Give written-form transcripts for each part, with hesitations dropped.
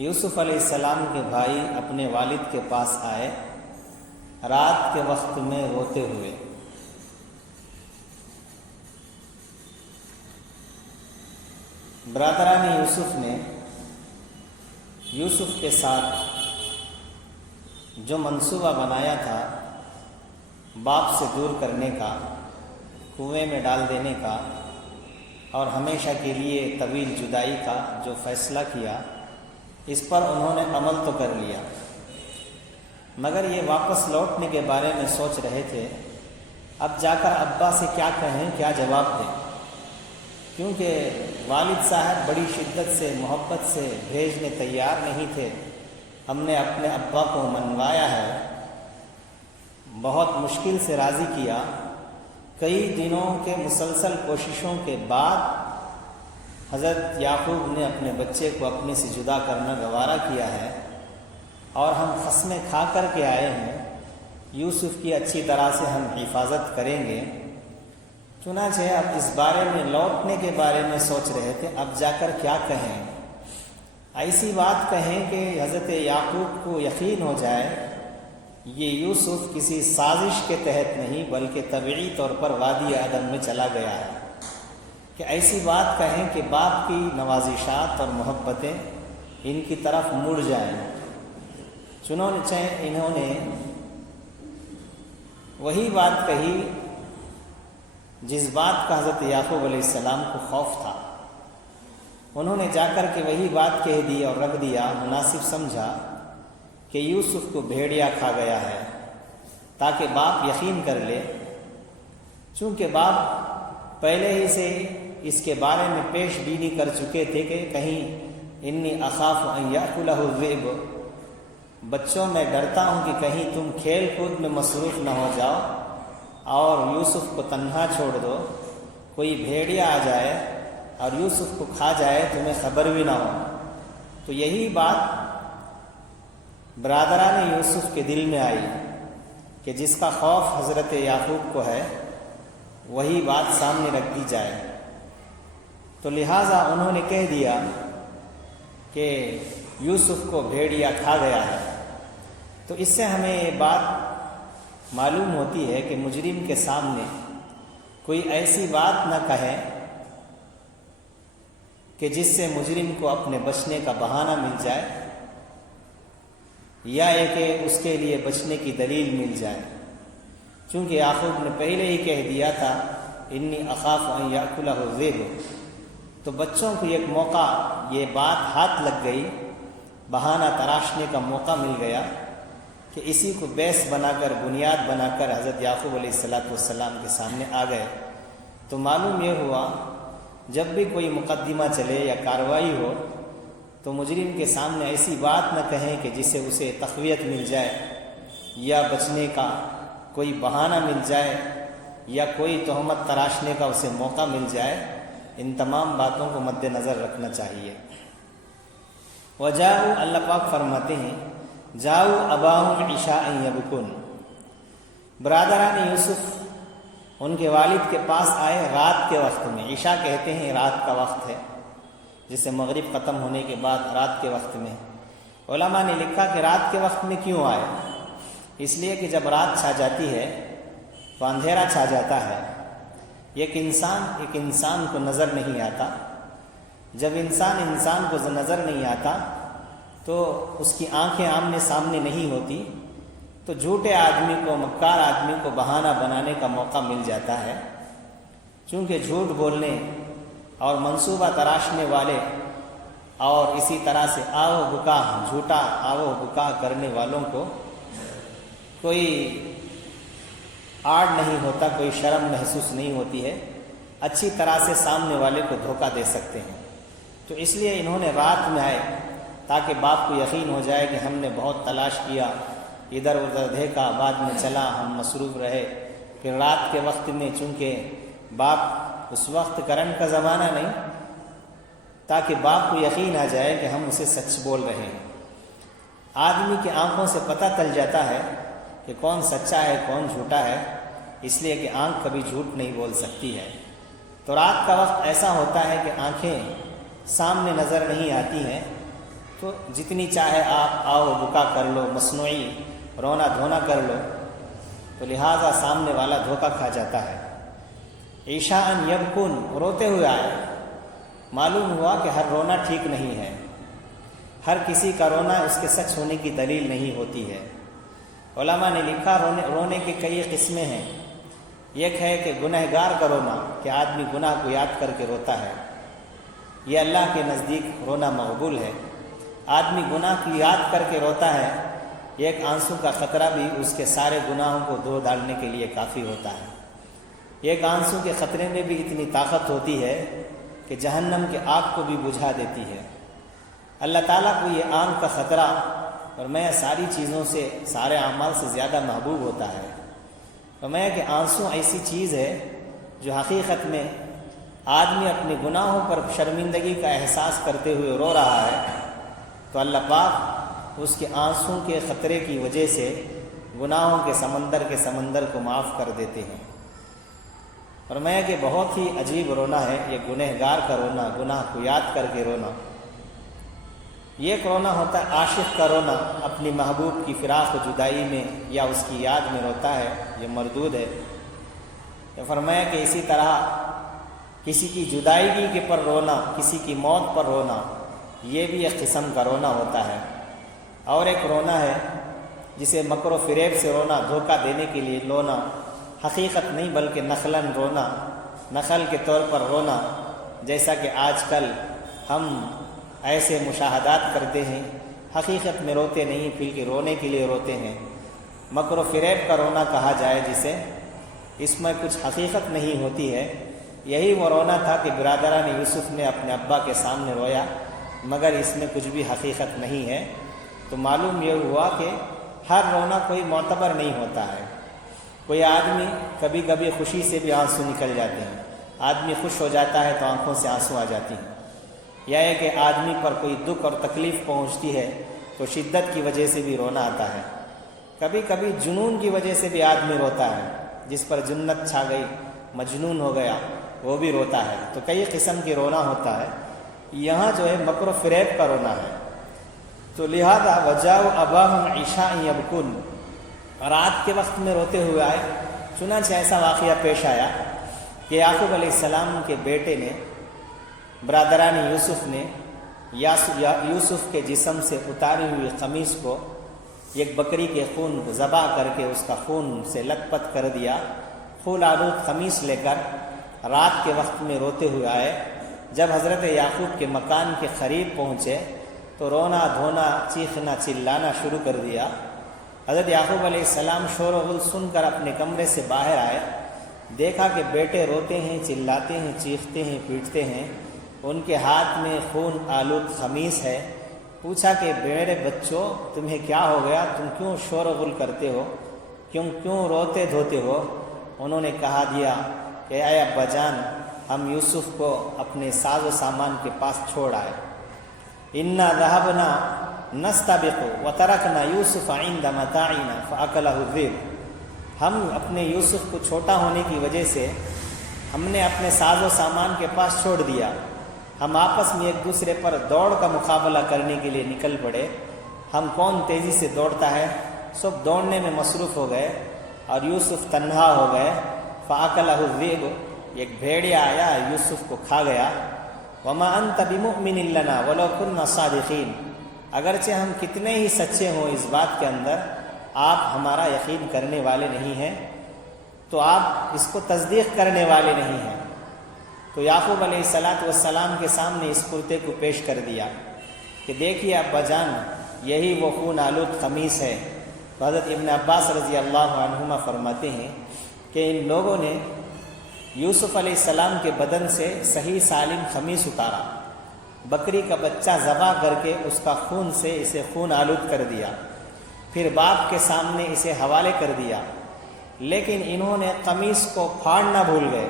یوسف علیہ السلام کے بھائی اپنے والد کے پاس آئے رات کے وقت میں روتے ہوئے۔ برادران یوسف نے یوسف کے ساتھ جو منصوبہ بنایا تھا باپ سے دور کرنے کا، کنویں میں ڈال دینے کا اور ہمیشہ کے لیے طویل جدائی کا جو فیصلہ کیا، اس پر انہوں نے عمل تو کر لیا، مگر یہ واپس لوٹنے کے بارے میں سوچ رہے تھے اب جا کر ابا سے کیا کہیں، کیا جواب دیں، کیونکہ والد صاحب بڑی شدت سے محبت سے بھیجنے تیار نہیں تھے۔ ہم نے اپنے ابا کو منوایا ہے، بہت مشکل سے راضی کیا، کئی دنوں کے مسلسل کوششوں کے بعد حضرت یعقوب نے اپنے بچے کو اپنے سے جدا کرنا گوارا کیا ہے، اور ہم قسمیں کھا کر کے آئے ہیں یوسف کی اچھی طرح سے ہم حفاظت کریں گے۔ چنانچہ اب اس بارے میں لوٹنے کے بارے میں سوچ رہے تھے اب جا کر کیا کہیں، ایسی بات کہیں کہ حضرت یعقوب کو یقین ہو جائے یہ یوسف کسی سازش کے تحت نہیں بلکہ طبعی طور پر وادی عدن میں چلا گیا ہے، کہ ایسی بات کہیں کہ باپ کی نوازشات اور محبتیں ان کی طرف مڑ جائیں۔ چنانچہ انہوں نے وہی بات کہی جس بات کا حضرت یعقوب علیہ السلام کو خوف تھا۔ انہوں نے جا کر کے وہی بات کہہ دی اور رکھ دیا، مناسب سمجھا کہ یوسف کو بھیڑیا کھا گیا ہے، تاکہ باپ یقین کر لے، چونکہ باپ پہلے ہی سے اس کے بارے میں پیش بینی کر چکے تھے کہ کہیں انی اخاف ان یاکلہ الذئب، بچوں میں ڈرتا ہوں کہ کہیں تم کھیل کود میں مصروف نہ ہو جاؤ اور یوسف کو تنہا چھوڑ دو، کوئی بھیڑیا آ جائے اور یوسف کو کھا جائے تمہیں خبر بھی نہ ہو۔ تو یہی بات برادران یوسف کے دل میں آئی کہ جس کا خوف حضرت یعقوب کو ہے وہی بات سامنے رکھ دی جائے، تو لہٰذا انہوں نے کہہ دیا کہ یوسف کو بھیڑیا کھا گیا ہے۔ تو اس سے ہمیں یہ بات معلوم ہوتی ہے کہ مجرم کے سامنے کوئی ایسی بات نہ کہے کہ جس سے مجرم کو اپنے بچنے کا بہانہ مل جائے یا یہ کہ اس کے لیے بچنے کی دلیل مل جائے، چونکہ یعقوب نے پہلے ہی کہہ دیا تھا انی اخاف ان یاکلہ الذئب، تو بچوں کو ایک موقع یہ بات ہاتھ لگ گئی، بہانہ تراشنے کا موقع مل گیا کہ اسی کو بیس بنا کر بنیاد بنا کر حضرت یعقوب علیہ السلام کے سامنے آ گئے۔ تو معلوم یہ ہوا جب بھی کوئی مقدمہ چلے یا کارروائی ہو تو مجرم کے سامنے ایسی بات نہ کہیں کہ جس سے اسے تقویت مل جائے یا بچنے کا کوئی بہانہ مل جائے یا کوئی تہمت تراشنے کا اسے موقع مل جائے۔ ان تمام باتوں کو مد نظر رکھنا چاہیے۔ وجاؤ، اللہ پاک فرماتے ہیں جاؤ اباہم عشاء یبکون، برادران یوسف ان کے والد کے پاس آئے رات کے وقت میں، عشاء کہتے ہیں رات کا وقت ہے جسے مغرب ختم ہونے کے بعد رات کے وقت میں۔ علماء نے لکھا کہ رات کے وقت میں کیوں آئے، اس لیے کہ جب رات چھا جاتی ہے تو اندھیرا چھا جاتا ہے، ایک انسان کو نظر نہیں آتا، جب انسان کو نظر نہیں آتا تو اس کی آنکھیں آمنے سامنے نہیں ہوتی، تو جھوٹے آدمی کو، مکار آدمی کو بہانہ بنانے کا موقع مل جاتا ہے، چونکہ جھوٹ بولنے اور منصوبہ تراشنے والے اور اسی طرح سے آو بکا، جھوٹا آو بکا کرنے والوں کو کوئی آڑ نہیں ہوتا، کوئی شرم محسوس نہیں ہوتی ہے، اچھی طرح سے سامنے والے کو دھوکہ دے سکتے ہیں۔ تو اس لیے انہوں نے رات میں آئے تاکہ باپ کو یقین ہو جائے کہ ہم نے بہت تلاش کیا، ادھر ادھر دیکھا، بعد میں چلا، ہم مصروف رہے، پھر رات کے وقت میں چونکہ باپ اس وقت کرنٹ کا زمانہ نہیں، تاکہ باپ کو یقین آ جائے کہ ہم اسے سچ بول رہے ہیں۔ آدمی کی آنکھوں سے پتہ چل جاتا ہے کہ کون سچا ہے کون جھوٹا ہے، اس لیے کہ آنکھ کبھی جھوٹ نہیں بول سکتی ہے۔ تو رات کا وقت ایسا ہوتا ہے کہ آنکھیں سامنے نظر نہیں آتی ہیں، تو جتنی چاہے آپ آؤ بکا کر لو، مصنوعی رونا دھونا کر لو، تو لہٰذا سامنے والا دھوکا کھا جاتا ہے۔ عشاء یبکون، روتے ہوئے آئے۔ معلوم ہوا کہ ہر رونا ٹھیک نہیں ہے، ہر کسی کا رونا اس کے سچ ہونے کی دلیل نہیں ہوتی ہے۔ علماء نے لکھا رونے کی کئی قسمیں ہیں۔ ایک ہے کہ گنہگار کا رونا، کہ آدمی گناہ کو یاد کر کے روتا ہے، یہ اللہ کے نزدیک رونا مقبول ہے۔ آدمی گناہ کی یاد کر کے روتا ہے، ایک آنسو کا خطرہ بھی اس کے سارے گناہوں کو دھو ڈالنے کے لیے کافی ہوتا ہے۔ ایک آنسو کے خطرے میں بھی اتنی طاقت ہوتی ہے کہ جہنم کے آگ کو بھی بجھا دیتی ہے۔ اللہ تعالیٰ کو یہ آگ کا خطرہ فرمایا ساری چیزوں سے، سارے اعمال سے زیادہ محبوب ہوتا ہے۔ فرمایا کہ آنسو ایسی چیز ہے جو حقیقت میں آدمی اپنے گناہوں پر شرمندگی کا احساس کرتے ہوئے رو رہا ہے، تو اللہ پاک اس کے آنسوں کے خطرے کی وجہ سے گناہوں کے سمندر کو معاف کر دیتے ہیں۔ فرمایا کہ بہت ہی عجیب رونا ہے یہ گنہگار کا رونا، گناہ کو یاد کر کے رونا۔ یہ رونا ہوتا ہے عاشق کا رونا، اپنی محبوب کی فراق و جدائی میں یا اس کی یاد میں روتا ہے، یہ مردود ہے۔ تو فرمایا کہ اسی طرح کسی کی جدائیگی کے پر رونا، کسی کی موت پر رونا، یہ بھی ایک قسم کا رونا ہوتا ہے۔ اور ایک رونا ہے جسے مکر و فریب سے رونا، دھوکہ دینے کے لیے رونا، حقیقت نہیں بلکہ نخلاً رونا، نخل کے طور پر رونا، جیسا کہ آج کل ہم ایسے مشاہدات کرتے ہیں، حقیقت میں روتے نہیں بلکہ رونے کے لیے روتے ہیں۔ مکر و فریب کا رونا کہا جائے جسے، اس میں کچھ حقیقت نہیں ہوتی ہے۔ یہی وہ رونا تھا کہ برادران یوسف نے اپنے ابا کے سامنے رویا، مگر اس میں کچھ بھی حقیقت نہیں ہے۔ تو معلوم یہ ہوا کہ ہر رونا کوئی معتبر نہیں ہوتا ہے۔ کوئی آدمی کبھی کبھی خوشی سے بھی آنسو نکل جاتے ہیں، آدمی خوش ہو جاتا ہے تو آنکھوں سے آنسو آ جاتی ہیں، یا ہے کہ آدمی پر کوئی دکھ اور تکلیف پہنچتی ہے تو شدت کی وجہ سے بھی رونا آتا ہے۔ کبھی کبھی جنون کی وجہ سے بھی آدمی روتا ہے، جس پر جنت چھا گئی، مجنون ہو گیا، وہ بھی روتا ہے۔ تو کئی قسم کی رونا ہوتا ہے۔ یہاں جو ہے مکر و فریب کا رونا ہے۔ تو لہذا وجاؤ اباہم عشاء یبکون، رات کے وقت میں روتے ہوئے آئے۔ چنانچہ ایسا واقعہ پیش آیا کہ یعقوب علیہ السلام کے بیٹے نے، برادران یوسف نے یوسف کے جسم سے اتاری ہوئی قمیص کو ایک بکری کے خون کو ذبح کر کے اس کا خون سے لت پت کر دیا۔ خون آلود قمیص لے کر رات کے وقت میں روتے ہوئے آئے۔ جب حضرت یعقوب کے مکان کے قریب پہنچے تو رونا دھونا، چیخنا چلانا شروع کر دیا۔ حضرت یعقوب علیہ السلام شور و غل سن کر اپنے کمرے سے باہر آئے، دیکھا کہ بیٹے روتے ہیں، چلاتے ہیں، چیختے ہیں، پیٹتے ہیں، ان کے ہاتھ میں خون آلود قمیص ہے۔ پوچھا کہ میرے بچوں تمہیں کیا ہو گیا، تم کیوں شور و غل کرتے ہو، کیوں روتے دھوتے ہو؟ انہوں نے کہا دیا کہ اے ابا جان، ہم یوسف کو اپنے ساز و سامان کے پاس چھوڑ آئے۔ انا ذهبنا نستبق وترکنا یوسف عند متاعنا فاکلہ الذئب، ہم اپنے یوسف کو چھوٹا ہونے کی وجہ سے ہم نے اپنے ساز و سامان کے پاس چھوڑ دیا۔ ہم آپس میں ایک دوسرے پر دوڑ کا مقابلہ کرنے کے لیے نکل پڑے۔ ہم کون تیزی سے دوڑتا ہے، سب دوڑنے میں مصروف ہو گئے اور یوسف تنہا ہو گئے۔ فاکلہ الذئب، ایک بھیڑیا آیا یوسف کو کھا گیا۔ وما انت بمؤمن لنا ولو كنا صادقین، اگرچہ ہم کتنے ہی سچے ہوں اس بات کے اندر، آپ ہمارا یقین کرنے والے نہیں ہیں، تو آپ اس کو تصدیق کرنے والے نہیں ہیں۔ تو یعقوب علیہ السلام کے سامنے اس کرتے کو پیش کر دیا کہ دیکھیے ابا جان، یہی وہ خون آلود قمیص ہے۔ تو حضرت ابن عباس رضی اللہ عنہما فرماتے ہیں کہ ان لوگوں نے یوسف علیہ السلام کے بدن سے صحیح سالم قمیص اتارا، بکری کا بچہ ذبح کر کے اس کا خون سے اسے خون آلود کر دیا، پھر باپ کے سامنے اسے حوالے کر دیا، لیکن انہوں نے قمیص کو پھاڑنا بھول گئے۔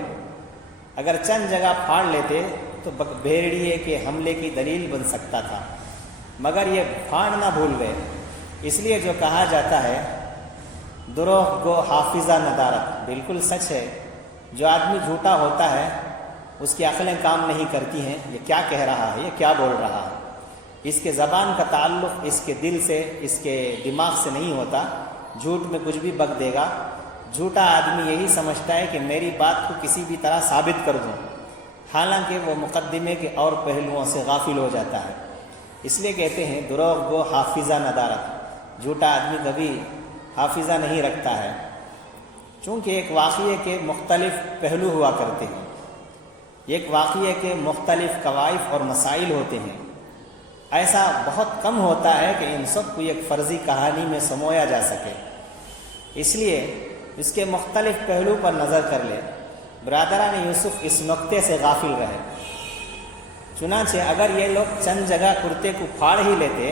اگر چند جگہ پھاڑ لیتے تو بھیڑیے کے حملے کی دلیل بن سکتا تھا، مگر یہ پھاڑنا بھول گئے۔ اس لیے جو کہا جاتا ہے دروغ گو حافظہ ندارت، بالکل سچ ہے۔ جو آدمی جھوٹا ہوتا ہے اس کی عقلیں کام نہیں کرتی ہیں، یہ کیا کہہ رہا ہے، یہ کیا بول رہا ہے۔ اس کے زبان کا تعلق اس کے دل سے، اس کے دماغ سے نہیں ہوتا، جھوٹ میں کچھ بھی بک دے گا۔ جھوٹا آدمی یہی سمجھتا ہے کہ میری بات کو کسی بھی طرح ثابت کر دوں، حالانکہ وہ مقدمے کے اور پہلوؤں سے غافل ہو جاتا ہے۔ اس لیے کہتے ہیں دروغ گو حافظہ ندارت، جھوٹا آدمی کبھی حافظہ نہیں رکھتا ہے، چونکہ ایک واقعے کے مختلف پہلو ہوا کرتے ہیں، ایک واقعے کے مختلف کوائف اور مسائل ہوتے ہیں۔ ایسا بہت کم ہوتا ہے کہ ان سب کو ایک فرضی کہانی میں سمویا جا سکے، اس لیے اس کے مختلف پہلو پر نظر کر لے۔ برادران یوسف اس نقطے سے غافل رہے۔ چنانچہ اگر یہ لوگ چند جگہ کرتے کو پھاڑ ہی لیتے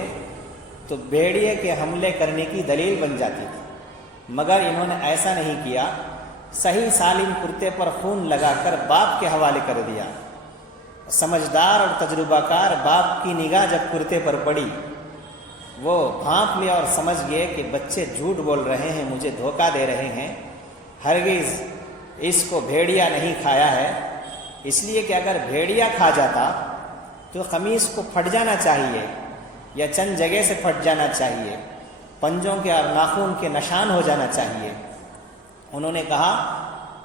تو بھیڑیے کے حملے کرنے کی دلیل بن جاتی تھی، مگر انہوں نے ایسا نہیں کیا، صحیح سالم کرتے پر خون لگا کر باپ کے حوالے کر دیا۔ سمجھدار اور تجربہ کار باپ کی نگاہ جب کرتے پر پڑی، وہ بھانپ لیا اور سمجھ گئے کہ بچے جھوٹ بول رہے ہیں، مجھے دھوکہ دے رہے ہیں، ہرگز اس کو بھیڑیا نہیں کھایا ہے۔ اس لیے کہ اگر بھیڑیا کھا جاتا تو قمیص کو پھٹ جانا چاہیے یا چند جگہ سے پھٹ جانا چاہیے، پنجوں کے اور ناخن کے نشان ہو جانا چاہیے۔ انہوں نے کہا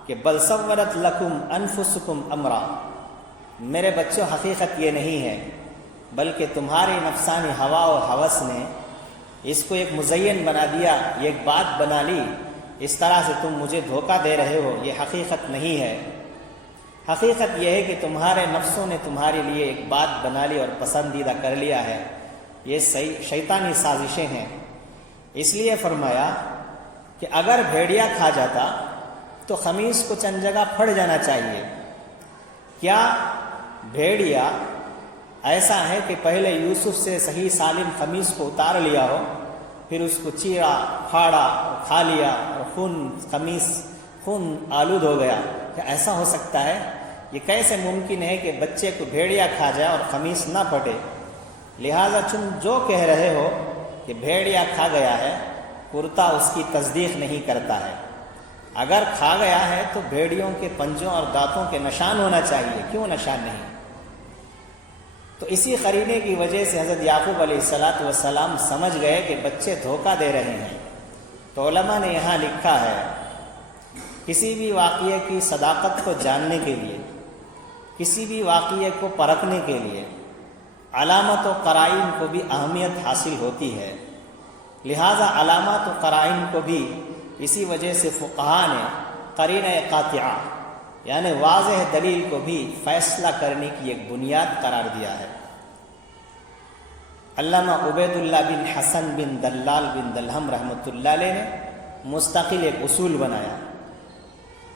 کہ بل سورت لکم انفسکم امرا، میرے بچوں حقیقت یہ نہیں ہے، بلکہ تمہاری نفسانی ہوا و ہوس نے اس کو ایک مزین بنا دیا، یہ ایک بات بنا لی، اس طرح سے تم مجھے دھوکہ دے رہے ہو، یہ حقیقت نہیں ہے۔ حقیقت یہ ہے کہ تمہارے نفسوں نے تمہارے لیے ایک بات بنا لی اور پسندیدہ کر لیا ہے، یہ شیطانی سازشیں ہیں۔ اس لیے فرمایا کہ اگر بھیڑیا کھا جاتا تو قمیص کو چند جگہ پھٹ جانا چاہیے۔ کیا بھیڑیا ایسا ہے کہ پہلے یوسف سے صحیح سالم قمیص کو اتار لیا ہو، پھر اس کو چیرا پھاڑا کھا لیا اور قمیص خون آلود ہو گیا؟ کیا ایسا ہو سکتا ہے؟ یہ کیسے ممکن ہے کہ بچے کو بھیڑیا کھا جائے اور قمیص نہ پھٹے؟ لہٰذا تم جو کہہ رہے ہو کہ بھیڑیا کھا گیا ہے، کرتا اس کی تصدیق نہیں کرتا ہے۔ اگر کھا گیا ہے تو بھیڑیوں کے پنجوں اور دانتوں کے نشان ہونا چاہیے، کیوں نشان نہیں؟ تو اسی قرینے کی وجہ سے حضرت یعقوب علیہ السلام سمجھ گئے کہ بچے دھوکہ دے رہے ہیں۔ تو علماء نے یہاں لکھا ہے، کسی بھی واقعے کی صداقت کو جاننے کے لیے، کسی بھی واقعے کو پرکھنے کے لیے علامات و قرائن کو بھی اہمیت حاصل ہوتی ہے۔ لہذا علامات و قرائن کو بھی اسی وجہ سے فقہاء نے قرینہ قاطعہ یعنی واضح دلیل کو بھی فیصلہ کرنے کی ایک بنیاد قرار دیا ہے۔ علامہ عبید اللہ بن حسن بن دلال بن دلہم رحمۃ اللہ علیہ نے مستقل ایک اصول بنایا،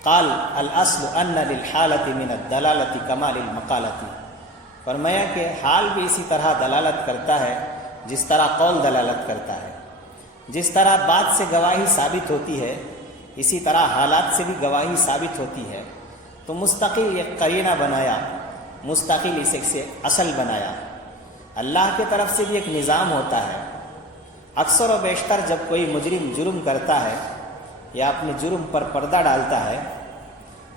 قال الاصل ان للحالۃ من الدلالۃ کما للمقالۃ، فرمایا کہ حال بھی اسی طرح دلالت کرتا ہے جس طرح قول دلالت کرتا ہے۔ جس طرح بات سے گواہی ثابت ہوتی ہے، اسی طرح حالات سے بھی گواہی ثابت ہوتی ہے۔ تو مستقل ایک قرینہ بنایا، مستقل اسے سے اصل بنایا۔ اللہ کی طرف سے بھی ایک نظام ہوتا ہے۔ اکثر و بیشتر جب کوئی مجرم جرم کرتا ہے یا اپنے جرم پر پردہ ڈالتا ہے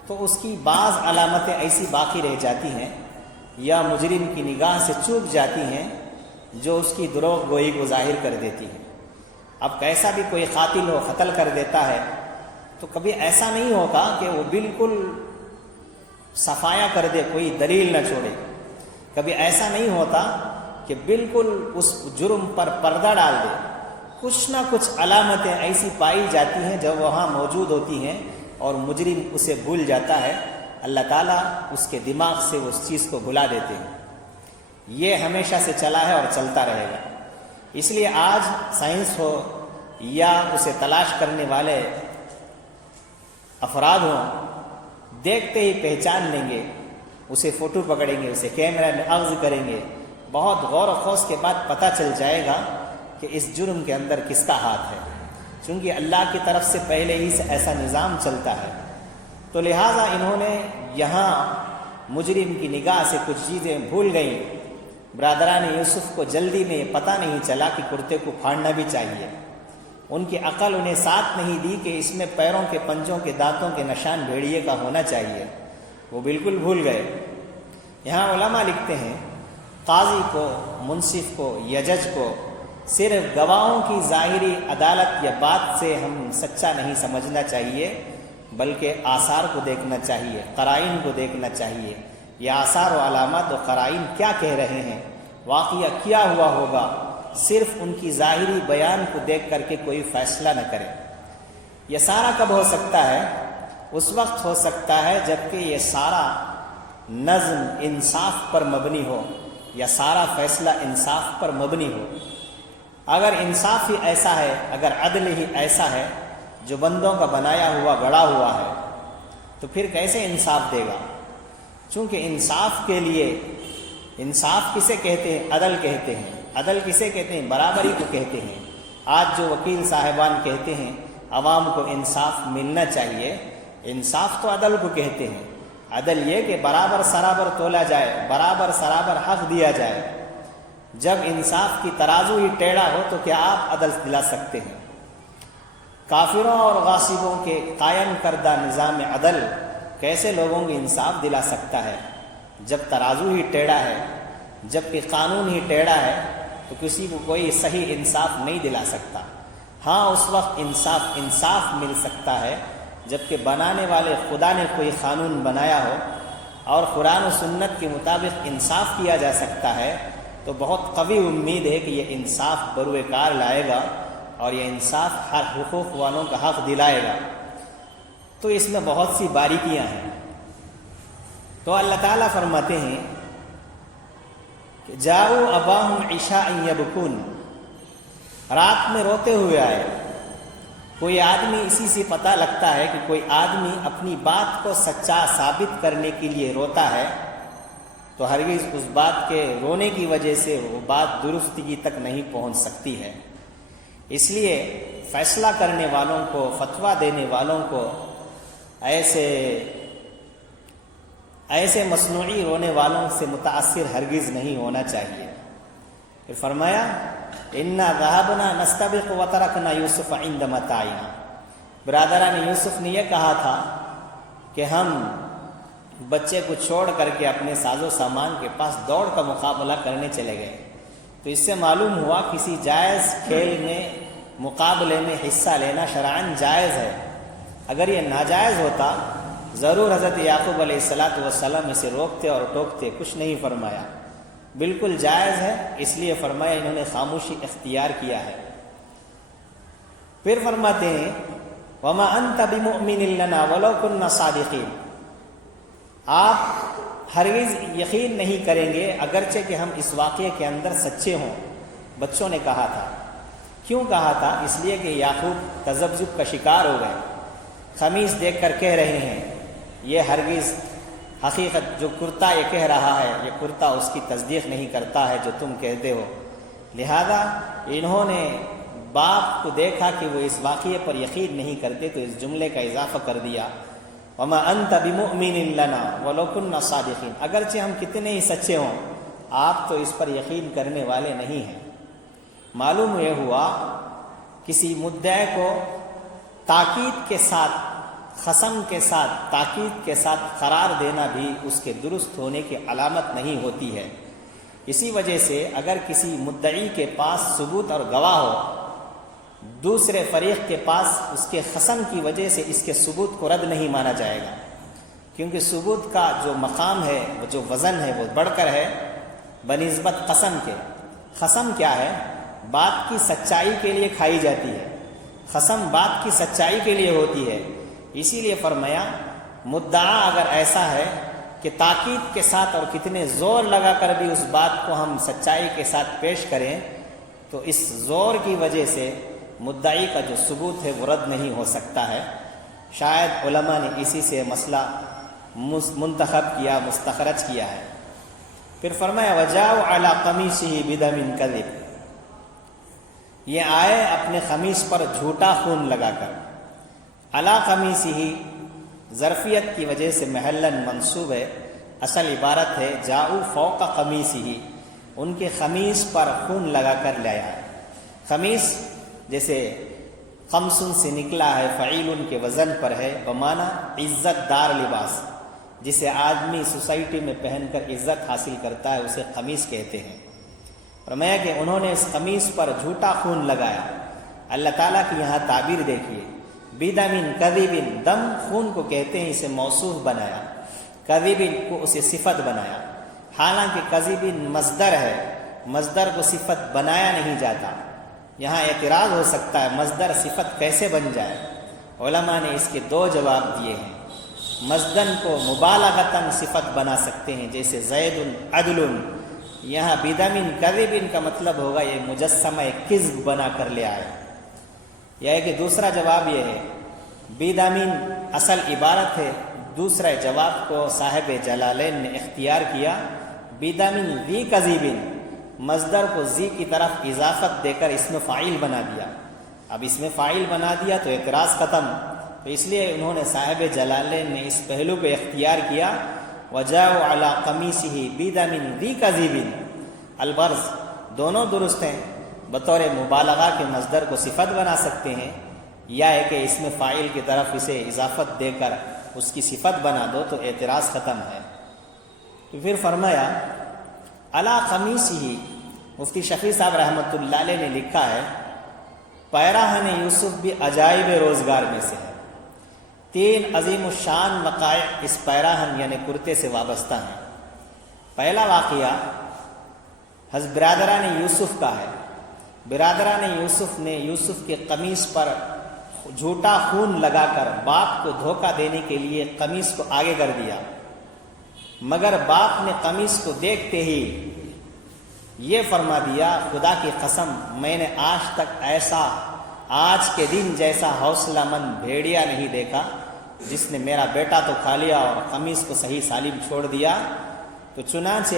تو اس کی بعض علامتیں ایسی باقی رہ جاتی ہیں یا مجرم کی نگاہ سے چوک جاتی ہیں جو اس کی دروغ گوئی کو ظاہر کر دیتی ہیں۔ اب کیسا بھی کوئی قاتل ہو، قتل کر دیتا ہے تو کبھی ایسا نہیں ہوگا کہ وہ بالکل صفایا کر دے، کوئی دلیل نہ چھوڑے۔ کبھی ایسا نہیں ہوتا کہ بالکل اس جرم پر پردہ ڈال دے۔ کچھ نہ کچھ علامتیں ایسی پائی جاتی ہیں جو وہاں موجود ہوتی ہیں اور مجرم اسے بھول جاتا ہے، اللہ تعالیٰ اس کے دماغ سے اس چیز کو بھلا دیتے ہیں۔ یہ ہمیشہ سے چلا ہے اور چلتا رہے گا۔ اس لیے آج سائنس ہو یا اسے تلاش کرنے والے افراد ہوں، دیکھتے ہی پہچان لیں گے، اسے فوٹو پکڑیں گے، اسے کیمرہ میں اخذ کریں گے، بہت غور و خوض کے بعد پتہ چل جائے گا کہ اس جرم کے اندر کس کا ہاتھ ہے، چونکہ اللہ کی طرف سے پہلے ہی سے ایسا نظام چلتا ہے۔ تو لہٰذا انہوں نے یہاں مجرم کی نگاہ سے کچھ چیزیں بھول گئیں۔ برادران یوسف کو جلدی میں یہ پتہ نہیں چلا کہ کرتے کو پھاڑنا بھی چاہیے۔ ان کی عقل انہیں ساتھ نہیں دی کہ اس میں پیروں کے پنجوں کے دانتوں کے نشان بھیڑیے کا ہونا چاہیے، وہ بالکل بھول گئے۔ یہاں علماء لکھتے ہیں قاضی کو، منصف کو یا جج کو صرف گواہوں کی ظاہری عدالت یا بات سے ہم سچا نہیں سمجھنا چاہیے، بلکہ آثار کو دیکھنا چاہیے، قرائن کو دیکھنا چاہیے۔ یہ آثار و علامات و قرائن کیا کہہ رہے ہیں، واقعہ کیا ہوا ہوگا، صرف ان کی ظاہری بیان کو دیکھ کر کے کوئی فیصلہ نہ کرے۔ یہ سارا کب ہو سکتا ہے؟ اس وقت ہو سکتا ہے جب کہ یہ سارا نظم انصاف پر مبنی ہو، یا سارا فیصلہ انصاف پر مبنی ہو۔ اگر انصاف ہی ایسا ہے، اگر عدل ہی ایسا ہے جو بندوں کا بنایا ہوا گڑا ہوا ہے، تو پھر کیسے انصاف دے گا؟ چونکہ انصاف کے لیے، انصاف کسے کہتے ہیں؟ عدل کہتے ہیں۔ عدل کسے کہتے ہیں؟ برابری کو کہتے ہیں۔ آج جو وکیل صاحبان کہتے ہیں عوام کو انصاف ملنا چاہیے، انصاف تو عدل کو کہتے ہیں۔ عدل یہ کہ برابر سرابر تولا جائے، برابر سرابر حق دیا جائے۔ جب انصاف کی ترازو ہی ٹیڑھا ہو تو کیا آپ عدل دلا سکتے ہیں؟ کافروں اور غاصبوں کے قائم کردہ نظام عدل کیسے لوگوں کو انصاف دلا سکتا ہے؟ جب ترازو ہی ٹیڑھا ہے، جب کہ قانون ہی ٹیڑھا ہے، تو کسی کو کوئی صحیح انصاف نہیں دلا سکتا۔ ہاں، اس وقت انصاف مل سکتا ہے جبکہ بنانے والے خدا نے کوئی قانون بنایا ہو اور قرآن و سنت کے مطابق انصاف کیا جا سکتا ہے، تو بہت قوی امید ہے کہ یہ انصاف بروئے کار لائے گا اور یہ انصاف ہر حقوق والوں کا حق دلائے گا۔ تو اس میں بہت سی باریکیاں ہیں۔ تو اللہ تعالیٰ فرماتے ہیں کہ جاؤ اباہم عشاء یبکون، رات میں روتے ہوئے آئے۔ کوئی آدمی، اسی سے پتہ لگتا ہے کہ کوئی آدمی اپنی بات کو سچا ثابت کرنے کے لیے روتا ہے تو ہرگز اس بات کے رونے کی وجہ سے وہ بات درستگی تک نہیں پہنچ سکتی ہے۔ اس لیے فیصلہ کرنے والوں کو، فتویٰ دینے والوں کو ایسے مصنوعی رونے والوں سے متاثر ہرگز نہیں ہونا چاہیے۔ پھر فرمایا انا ذهبنا نستبق وتركنا یوسف عند متاعنا، برادران یوسف نے یہ کہا تھا کہ ہم بچے کو چھوڑ کر کے اپنے ساز و سامان کے پاس دوڑ کا مقابلہ کرنے چلے گئے۔ تو اس سے معلوم ہوا کسی جائز کھیل میں، مقابلے میں حصہ لینا شرعاً جائز ہے۔ اگر یہ ناجائز ہوتا ضرور حضرت یعقوب علیہ السلام اسے روکتے اور ٹوکتے، کچھ نہیں فرمایا۔ بالکل جائز ہے، اس لیے فرمایا انہوں نے خاموشی اختیار کیا ہے۔ پھر فرماتے ہیں وَمَا أَنْتَ بِمُؤْمِنٍ لَنَا وَلَوْ كُنَّا صَادِقِينَ، آپ ہرگز یقین نہیں کریں گے اگرچہ کہ ہم اس واقعے کے اندر سچے ہوں۔ بچوں نے کہا تھا۔ کیوں کہا تھا؟ اس لیے کہ یعقوب تذبذب کا شکار ہو گئے۔ قمیص دیکھ کر کہہ رہے ہیں یہ ہرگز حقیقت، جو کرتا یہ کہہ رہا ہے، یہ کرتا اس کی تصدیق نہیں کرتا ہے جو تم کہتے ہو۔ لہذا انہوں نے باپ کو دیکھا کہ وہ اس واقعے پر یقین نہیں کرتے تو اس جملے کا اضافہ کر دیا وَمَا أَنْتَ بِمُؤْمِنٍ لَنَا وَلَوْ كُنَّا صَادِقِينَ، اگرچہ ہم کتنے ہی سچے ہوں آپ تو اس پر یقین کرنے والے نہیں ہیں۔ معلوم یہ ہوا کسی مدعے کو تاکید کے ساتھ، قسم کے ساتھ، تاکید کے ساتھ قرار دینا بھی اس کے درست ہونے کی علامت نہیں ہوتی ہے۔ اسی وجہ سے اگر کسی مدعی کے پاس ثبوت اور گواہ ہو، دوسرے فریق کے پاس اس کے قسم کی وجہ سے اس کے ثبوت کو رد نہیں مانا جائے گا، کیونکہ ثبوت کا جو مقام ہے، وہ جو وزن ہے، وہ بڑھ کر ہے بنسبت قسم کے۔ قسم کیا ہے؟ بات کی سچائی کے لیے کھائی جاتی ہے، قسم بات کی سچائی کے لیے ہوتی ہے۔ اسی لیے فرمایا مدعا اگر ایسا ہے کہ تاکید کے ساتھ اور کتنے زور لگا کر بھی اس بات کو ہم سچائی کے ساتھ پیش کریں تو اس زور کی وجہ سے مدعی کا جو ثبوت ہے وہ رد نہیں ہو سکتا ہے۔ شاید علماء نے اسی سے مسئلہ منتخب کیا، مستخرج کیا ہے۔ پھر فرمایا وَجَاءُوا عَلَىٰ قَمِيصِهِ بِدَمٍ كَذِبٍ، یہ آئے اپنے قمیص پر جھوٹا خون لگا کر۔ عَلَىٰ قَمِيصِهِ ظرفیت کی وجہ سے محلاً منصوب ہے، اصل عبارت ہے جاؤ فوق قمیصه، ان کے قمیص پر خون لگا کر لایا۔ قمیص جیسے قمصن سے نکلا ہے، فعیل کے وزن پر ہے، بمعنی عزت دار لباس۔ جسے آدمی سوسائٹی میں پہن کر عزت حاصل کرتا ہے اسے قمیص کہتے ہیں۔ فرمایا کہ انہوں نے اس قمیص پر جھوٹا خون لگایا۔ اللہ تعالیٰ کی یہاں تعبیر دیکھیے، بدم کذب، دم خون کو کہتے ہیں، اسے موصوف بنایا، کذب کو اسے صفت بنایا، حالانکہ کذب مصدر ہے، مصدر کو صفت بنایا نہیں جاتا۔ یہاں اعتراض ہو سکتا ہے مصدر صفت کیسے بن جائے؟ علماء نے اس کے دو جواب دیے ہیں۔ مصدر کو مبالغتاً صفت بنا سکتے ہیں، جیسے زید عدل، یہاں بدم کذب کا مطلب ہوگا یہ مجسمہ کذب بنا کر لے آئے۔ یا کہ دوسرا جواب یہ ہے، بدم اصل عبارت ہے، دوسرے جواب کو صاحب جلالین نے اختیار کیا، بدم ذی کذب، مصدر کو ذی کی طرف اضافت دے کر اسم فاعل بنا دیا۔ اب اسم فاعل بنا دیا تو اعتراض ختم، تو اس لیے انہوں نے صاحب جلالین نے اس پہلو کو اختیار کیا، وجاءوا علی قمیصہ بدم ذی کذب، البرز دونوں درست ہیں، بطور مبالغہ کے مصدر کو صفت بنا سکتے ہیں، یا ہے کہ اسم فاعل کی طرف اسے اضافت دے کر اس کی صفت بنا دو تو اعتراض ختم ہے۔ تو پھر فرمایا علی قمیصہ، مفتی شفیع صاحب رحمۃ اللہ علیہ نے لکھا ہے پیراہن یوسف بھی عجائب روزگار میں سے ہے۔ 3 عظیم الشان وقائع اس پیراہن یعنی کرتے سے وابستہ ہیں۔ پہلا واقعہ حضرت برادران یوسف کا ہے۔ برادران یوسف نے یوسف کے قمیص پر جھوٹا خون لگا کر باپ کو دھوکہ دینے کے لیے قمیص کو آگے کر دیا، مگر باپ نے قمیص کو دیکھتے ہی یہ فرما دیا، خدا کی قسم میں نے آج تک ایسا آج کے دن جیسا حوصلہ مند بھیڑیا نہیں دیکھا جس نے میرا بیٹا تو کھا لیا اور قمیص کو صحیح سالم چھوڑ دیا۔ تو چنانچہ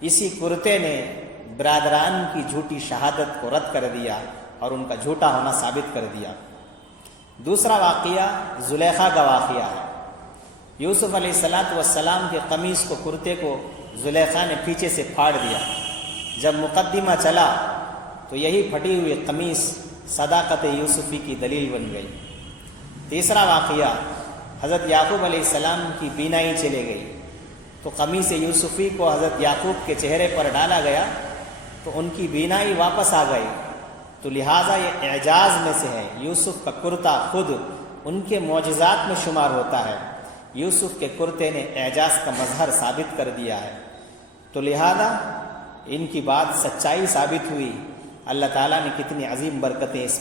اسی کرتے نے برادران کی جھوٹی شہادت کو رد کر دیا اور ان کا جھوٹا ہونا ثابت کر دیا۔ دوسرا واقعہ زلیخا کا واقعہ ہے۔ یوسف علیہ السلام کے قمیص کو کرتے کو زلیخا نے پیچھے سے پھاڑ دیا۔ جب مقدمہ چلا تو یہی پھٹی ہوئی قمیص صداقت یوسفی کی دلیل بن گئی۔ تیسرا واقعہ حضرت یعقوب علیہ السلام کی بینائی چلے گئی تو قمیص یوسفی کو حضرت یعقوب کے چہرے پر ڈالا گیا تو ان کی بینائی واپس آ گئی، تو لہٰذا یہ اعجاز میں سے ہے۔ یوسف کا کرتا خود ان کے معجزات میں شمار ہوتا ہے، یوسف کے کرتے نے اعجاز کا مظہر ثابت کر دیا ہے، تو لہذا ان کی بات سچائی ثابت ہوئی۔ اللہ تعالیٰ نے کتنی عظیم برکتیں اس